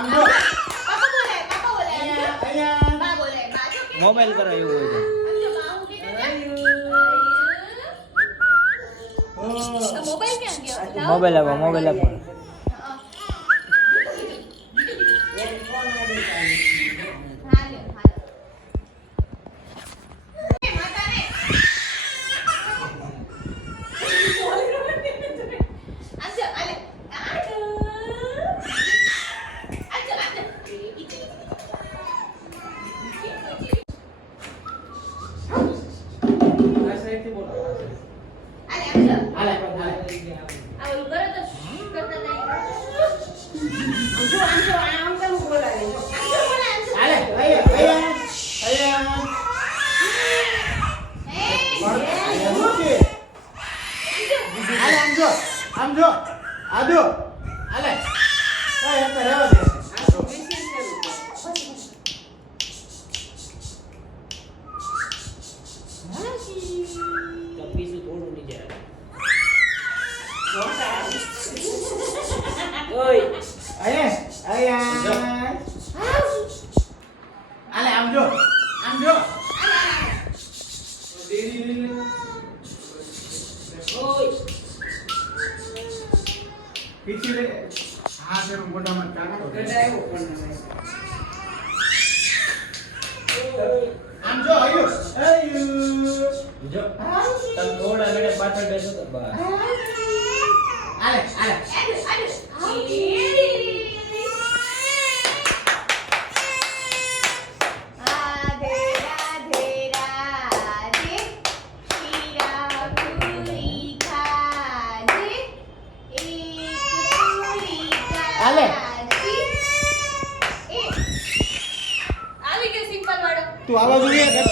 આમ જો મોબાઈલ કરો એવું હોય મોબાઈલ આપો મોબાઈલ આપો હા. હાલે, હાલે. એ માતાને. આમ જો, હાલે. આજો. આજો, આજો. આ સાઈડથી બોલો હાલે, આમ જો. હાલે પણ હાલે આ ઓલું કરો તો કરતા નહીં. આમ જો, આમ બોલાવે આમ જો. હાલે આમ જો આમ જો આ હાલે. કાંઈ તો રહેવા દે. થોડું નીચે ઓય. અહીંયા અહીંયા હાલે આમ જો આમ જો. પીછી રે હા સર મોઢામાં કાઢો ગડાયો પણ. આમ જો આયુ આયુ જો તમે થોડા મિનિટ પાછળ બેસો તો બસ. હાલે હાલે હાલે. આવી કે સિમ્પલ વાળો. તું આવા જોઈએ.